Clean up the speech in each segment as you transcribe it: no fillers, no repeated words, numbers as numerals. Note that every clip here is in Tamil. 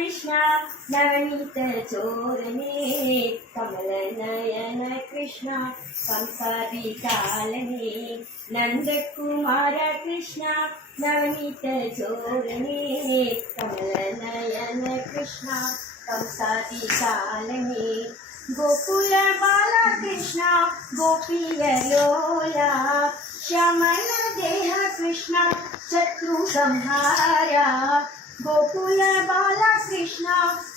कृष्ण नवनीत चोरने कमल नयन कृष्ण कंसादि कालने नंद कुमार कृष्ण नवनीत चोरने कमल नयन कृष्ण कंसादि कालने गोकुल बाला कृष्ण गोपीय लोला श्यामल देह कृष्ण शत्रु संहारा गोकुल बाला कृष्ण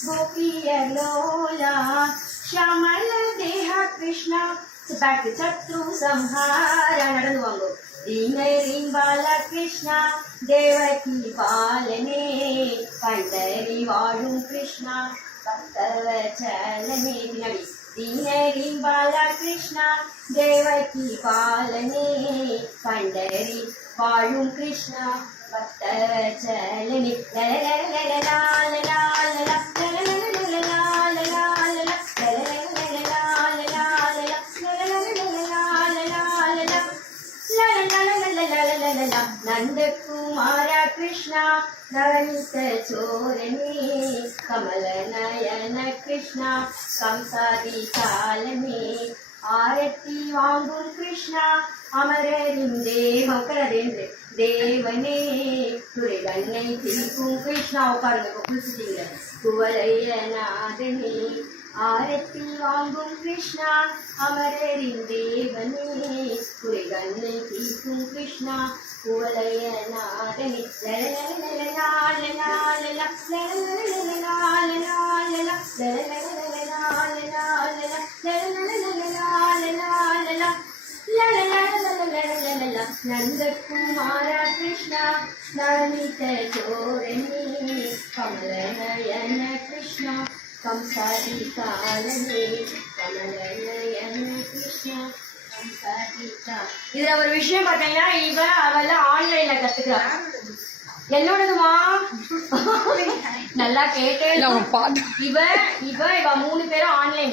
गोपीय लोला श्यामल देह कृष्ण शत्रु संहारा நடந்து வாங்கோ ரீம் பாலா கிருஷ்ணா தேவகி பாலனே கண்டறி வாழும் கிருஷ்ணா பக்தவச்சலனே பின்னாடி ரீம் பாலா கிருஷ்ணா தேவகி பாலனே கண்டறி வாழும் கிருஷ்ணா பக்தவச்சலனே नंद कुमार कृष्ण नवनीत चोरने कमल नयन कृष्ण कंसादि कालने आरती वांगुम कृष्ण अमररिंदे मकरदेंद्रे देवने तुरेगन्नै तिरिकुम कृष्ण उपारुंगा कुवलयनादने आरती वांगुम कृष्ण अमररिंदेवने तुरेगन्नै तिरिकुम कृष्ण कुवलयनादने नंद कुमार कृष्ण नवनीत चोरने कमल नयन कृष्ण कंसादि कालने कमल नयन कृष्ण कंसादि काल இதுல ஒரு விஷயம் பார்த்தீங்கன்னா இவன் அவள ஆன்லைன்ல கத்துக்கிறா என்னோடதுமா நல்லா கேட்டே இவ 3 பேரும் ஆன்லைன்ல